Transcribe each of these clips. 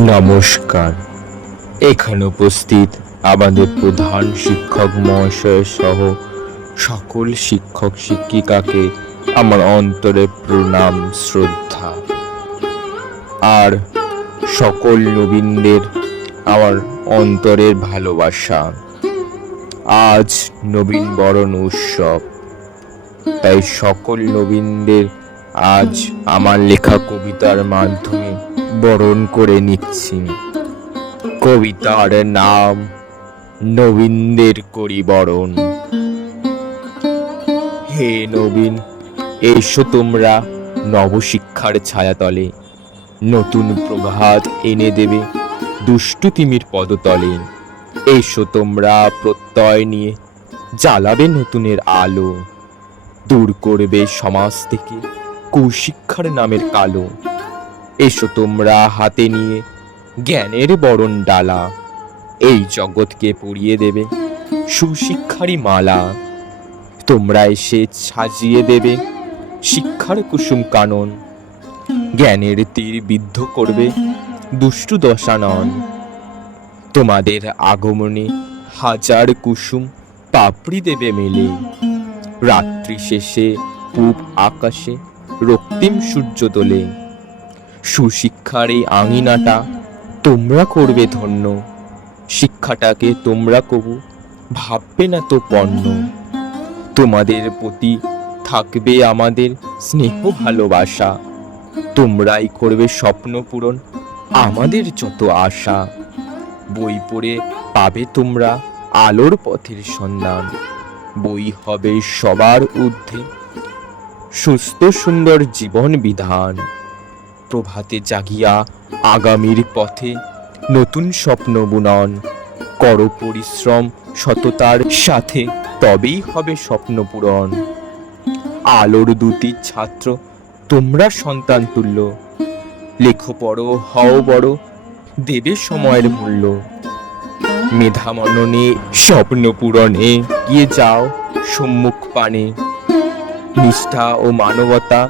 নমস্কার। এখানে উপস্থিত আমাদের প্রধান শিক্ষক মহাশয় সহ সকল শিক্ষক শিক্ষিকাকে আমার অন্তরে প্রণাম, শ্রদ্ধা। আর সকল নবীনদের আমার অন্তরের ভালোবাসা। আজ নবীন বরণ উৎসব। তাই সকল নবীনদের আজ আমার লেখা কবিতার মাধ্যমে বরণ করে নিচ্ছি। কবিতার নাম নবীনদের করি বরণ হে নবীন, এসো তোমরা নবশিক্ষার ছায়াতলে। নতুন প্রভাত এনে দেবে দুষ্টু তিমির পদতলে। এসো তোমরা প্রত্যয় নিয়ে জ্বালাবে নতুনের আলো। দূর করবে সমাজ থেকে কুশিক্ষার নামের কালো। এসো তোমরা হাতে নিয়ে জ্ঞানের বরণ ডালা। এই জগৎকে পরিয়ে দেবে, সুশিক্ষারই মালা। তোমরা এসে সাজিয়ে দেবে শিক্ষার কুসুম কানন। জ্ঞানের তীর বিদ্ধ করবে দুষ্টু দশানন। তোমাদের আগমনে হাজার কুসুম পাপড়ি দেবে মেলে। রাত্রি শেষে পূব আকাশে রক্তিম সূর্য তোলে। সুশিক্ষার এই আঙিনাটা তোমরা করবে ধন্য। শিক্ষাটাকে তোমরা কবু, ভাববে না তো পণ্য। তোমাদের প্রতি থাকবে আমাদের স্নেহ ভালোবাসা। তোমরাই করবে স্বপ্ন পূরণ, আমাদের যত আশা। বই পড়ে পাবে তোমরা আলোর পথের সন্ধান। বই হবে সবার ঊর্ধ্বে। সুস্থ সুন্দর জীবন বিধান। প্রভাতে জাগিয়া আগামীর পথে নতুন স্বপ্ন বুনন। কর পরিশ্রম সততার সাথে তবেই হবে স্বপ্ন পূরণ। আলোর দুটি ছাত্র, তোমরা সন্তান তুল্য। লেখো পড়ো হও বড়, দেবে সময়ের মূল্য। মেধা মননে, স্বপ্ন পূরণে গিয়ে যাও সম্মুখ পানে। নিষ্ঠা ও মানবতা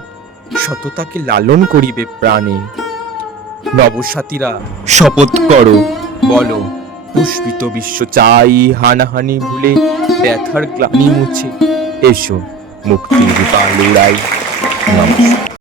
সততাকে লালন করিবে প্রাণে। নবসাথীরা, শপথ করো। বলো, পুষ্পিত বিশ্ব চাই হানাহানি ভুলে, ব্যথার গ্লানি মুছে। এসো, মুক্তির বালুড়াই নমস্কার।